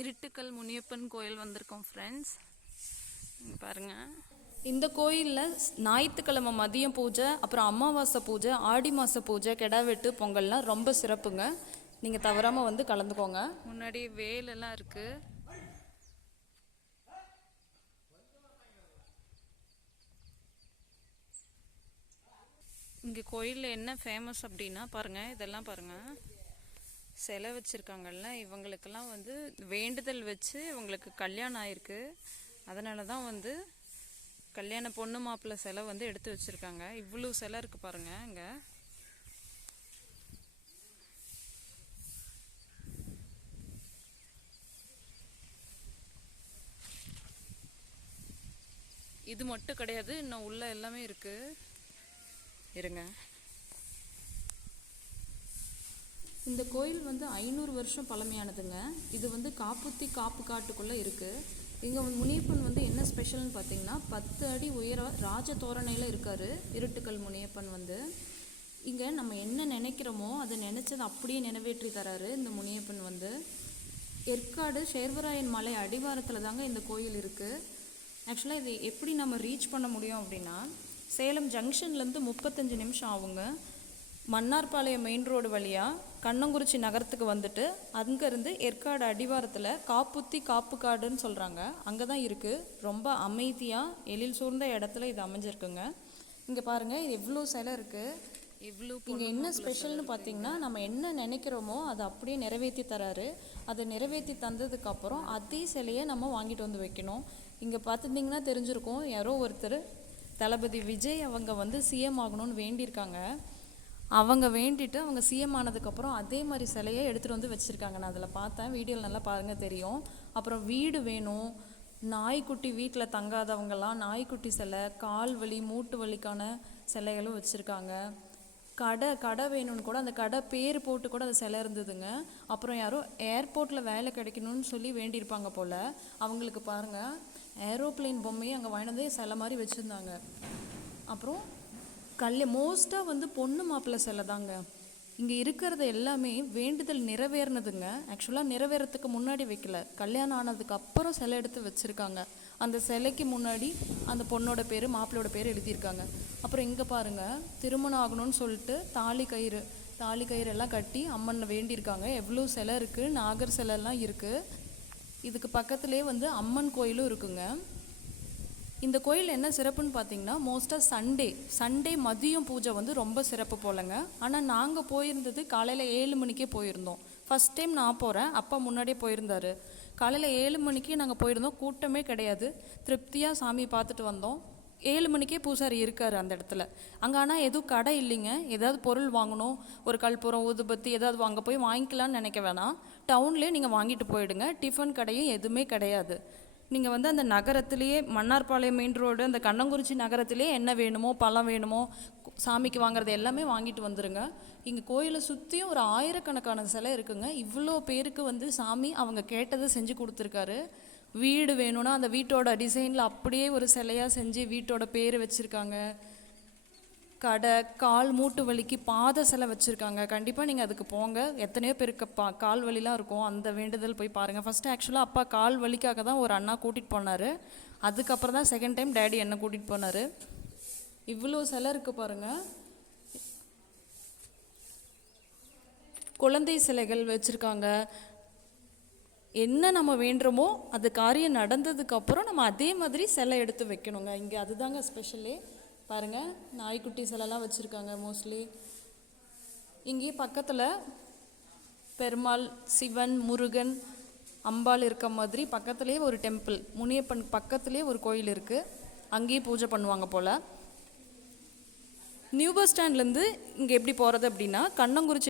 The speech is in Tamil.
இருட்டுக்கல் முனியப்பன் கோயில் வந்திருக்கோம் ஃப்ரெண்ட்ஸ். பாருங்கள், இந்த கோயிலில் ஞாயிற்றுக்கிழமை மதியம் பூஜை, அப்புறம் அமாவாசை பூஜை, ஆடி மாத பூஜை, கெடா வெட்டு, பொங்கல்லாம் ரொம்ப சிறப்புங்க. நீங்கள் தவறாமல் வந்து கலந்துக்கோங்க. முன்னாடி வேலெல்லாம் இருக்குது. இங்கே கோயிலில் என்ன ஃபேமஸ் அப்படின்னா பாருங்கள், இதெல்லாம் பாருங்கள், சிலை வச்சுருக்காங்கல்ல, இவங்களுக்கெல்லாம் வந்து வேண்டுதல் வச்சு இவங்களுக்கு கல்யாணம் ஆயிருக்கு. அதனால தான் வந்து கல்யாண பொண்ணு மாப்பிள்ளை சிலை வந்து எடுத்து வச்சுருக்காங்க. இவ்வளோ சிலை இருக்குது பாருங்கள். இங்கே இது மட்டும் கிடையாது, இன்னும் உள்ள எல்லாமே இருக்குது. இருங்க, இந்த கோயில் வந்து 500 வருஷம் பழமையானதுங்க. இது வந்து காப்புத்தி காப்பு காட்டுக்குள்ளே இருக்குது. இங்கே முனியப்பன் வந்து என்ன ஸ்பெஷல்னு பார்த்தீங்கன்னா 10 அடி உயர ராஜ தோரணையில் இருக்கார் இருட்டுக்கல் முனியப்பன் வந்து. இங்கே நம்ம என்ன நினைக்கிறோமோ அதை நினச்சதை அப்படியே நிறைவேற்றி தராரு இந்த முனியப்பன் வந்து. ஏற்காடு சேர்வராயன் மலை அடிவாரத்தில் தாங்க இந்த கோயில் இருக்குது. ஆக்சுவலாக இது எப்படி நம்ம ரீச் பண்ண முடியும் அப்படின்னா, சேலம் ஜங்ஷன்லேருந்து 35 நிமிஷம் ஆகுங்க. மன்னார்பாளையம் மெயின் ரோடு வழியாக கண்ணங்குறிச்சி நகரத்துக்கு வந்துட்டு அங்கேருந்து ஏற்காடு அடிவாரத்தில் காப்புத்தி காப்புக்காடுன்னு சொல்கிறாங்க, அங்கே தான் இருக்குது. ரொம்ப அமைதியாக எழில் சூழ்ந்த இடத்துல இது அமைஞ்சிருக்குங்க. இங்கே பாருங்கள், இது எவ்வளோ சிலை இருக்குது. இங்கே என்ன ஸ்பெஷல்னு பார்த்தீங்கன்னா, நம்ம என்ன நினைக்கிறோமோ அதை அப்படியே நிறைவேற்றி தராரு. அதை நிறைவேற்றி தந்ததுக்கப்புறம் அதே சிலையை நம்ம வாங்கிட்டு வந்து வைக்கணும். இங்கே பார்த்துட்டிங்கன்னா தெரிஞ்சிருக்கும், யாரோ ஒருத்தர் தளபதி விஜய் அவங்க வந்து சிஎம் ஆகணும்னு வேண்டியிருக்காங்க. அவங்க வேண்டிட்டு அவங்க சிஎம் ஆனதுக்கப்புறம் அதே மாதிரி சிலையை எடுத்துகிட்டு வந்து வச்சுருக்காங்க. நான் அதில் பார்த்தேன், வீடியோவில் நல்லா பாருங்கள் தெரியும். அப்புறம் வீடு வேணும், நாய்க்குட்டி வீட்டில் தங்காதவங்கெல்லாம் நாய்க்குட்டி சிலை, கால் வலி மூட்டு வலிக்கான சிலைகளும் வச்சுருக்காங்க. கடை வேணும்னு கூட அந்த கடை பேர் போட்டு கூட அந்த சிலை இருந்ததுங்க. அப்புறம் யாரோ ஏர்போர்ட்டில் வேலை கிடைக்கணும்னு சொல்லி வேண்டியிருப்பாங்க போல். அவங்களுக்கு பாருங்கள், ஏரோப்ளேன் பொம்மையை அங்கே வாங்கிட்டு வந்து சிலை மாதிரி வச்சுருந்தாங்க. அப்புறம் மோஸ்ட்டாக வந்து பொண்ணு மாப்பிள்ளை சிலை தாங்க இங்கே இருக்கிறது. எல்லாமே வேண்டுதல் நிறைவேறினதுங்க. ஆக்சுவலாக நிறைவேறத்துக்கு முன்னாடி வைக்கல, கல்யாணம் ஆனதுக்கு அப்புறம் சிலை எடுத்து வச்சுருக்காங்க. அந்த சிலைக்கு முன்னாடி அந்த பொண்ணோட பேர் மாப்பிள்ளையோட பேர் எழுதியிருக்காங்க. அப்புறம் இங்கே பாருங்கள், திருமணம் ஆகணும்னு சொல்லிட்டு தாலி கயிறு எல்லாம் கட்டி அம்மன் வேண்டியிருக்காங்க. எவ்வளோ சிலை இருக்குது, நாகர் சிலைலாம் இருக்குது. இதுக்கு பக்கத்துலேயே வந்து அம்மன் கோயிலும் இருக்குங்க. இந்த கோயில் என்ன சிறப்புன்னு பார்த்தீங்கன்னா, மோஸ்ட்டாக சண்டே மதியம் பூஜை வந்து ரொம்ப சிறப்பு போலங்க. ஆனால் நாங்கள் போயிருந்தது காலையில் 7 மணிக்கே போயிருந்தோம். ஃபஸ்ட் டைம் நான் போகிறேன், அப்பா முன்னாடியே போயிருந்தார். காலையில் 7 மணிக்கு நாங்கள் போயிருந்தோம், கூட்டமே கிடையாது. திருப்தியாக சாமி பார்த்துட்டு வந்தோம். 7 மணிக்கே பூசாரி இருக்கார் அந்த இடத்துல. அங்கே ஆனால் எதுவும் கடை இல்லைங்க. ஏதாவது பொருள் வாங்கணும், ஒரு கற்பூரம் ஊதுபத்தி ஏதாவது அங்கே போய் வாங்கிக்கலான்னு நினைக்க வேணாம். டவுன்லேயே நீங்கள் வாங்கிட்டு போயிடுங்க. டிஃபன் கடையும் எதுவுமே கிடையாது. நீங்கள் வந்து அந்த நகரத்துலேயே மன்னார்பாளையம் மெயின் ரோடு அந்த கண்ணங்குறிச்சி நகரத்துலேயே என்ன வேணுமோ, பழம் வேணுமோ, சாமிக்கு வாங்குறது எல்லாமே வாங்கிட்டு வந்துடுங்க. இங்கே கோயிலை சுற்றியும் ஒரு 1000கணக்கான சிலை இருக்குங்க. இவ்வளோ பேருக்கு வந்து சாமி அவங்க கேட்டதை செஞ்சு கொடுத்துருக்காரு. வீடு வேணும்னா அந்த வீட்டோட டிசைனில் அப்படியே ஒரு சிலையாக செஞ்சு வீட்டோட பேர் வச்சுருக்காங்க. கடை, கால் மூட்டு வலிக்கு பாத சிலை வச்சுருக்காங்க. கண்டிப்பாக நீங்கள் அதுக்கு போங்க. எத்தனையோ பேருக்கு கால் வலிலாம் இருக்கும், அந்த வேண்டுதல் போய் பாருங்கள். ஃபஸ்ட்டு ஆக்சுவலாக அப்பா கால் வலிக்காக தான் ஒரு அண்ணா கூட்டிகிட்டு போனார். அதுக்கப்புறம் தான் செகண்ட் டைம் டேடி என்னை கூட்டிகிட்டு போனார். இவ்வளோ சிலை இருக்குது பாருங்கள். குழந்தை சிலைகள் வச்சுருக்காங்க. என்ன நம்ம வேண்டுமோ அது காரியம் நடந்ததுக்கப்புறம் நம்ம அதே மாதிரி சிலை எடுத்து வைக்கணுங்க. இங்கே அதுதாங்க ஸ்பெஷலே. பாருங்கள், நாய்க்குட்டி சிலைலாம் வச்சுருக்காங்க மோஸ்ட்லி. இங்கேயே பக்கத்தில் பெருமாள், சிவன், முருகன், அம்பாள் இருக்க மாதிரி பக்கத்துலேயே ஒரு டெம்பிள், முனியப்பன் பக்கத்துலேயே ஒரு கோயில் இருக்குது. அங்கேயே பூஜை பண்ணுவாங்க போல். நியூ பஸ் ஸ்டாண்ட்லேருந்து இங்கே எப்படி போகிறது அப்படின்னா, கண்ணங்குறிச்சி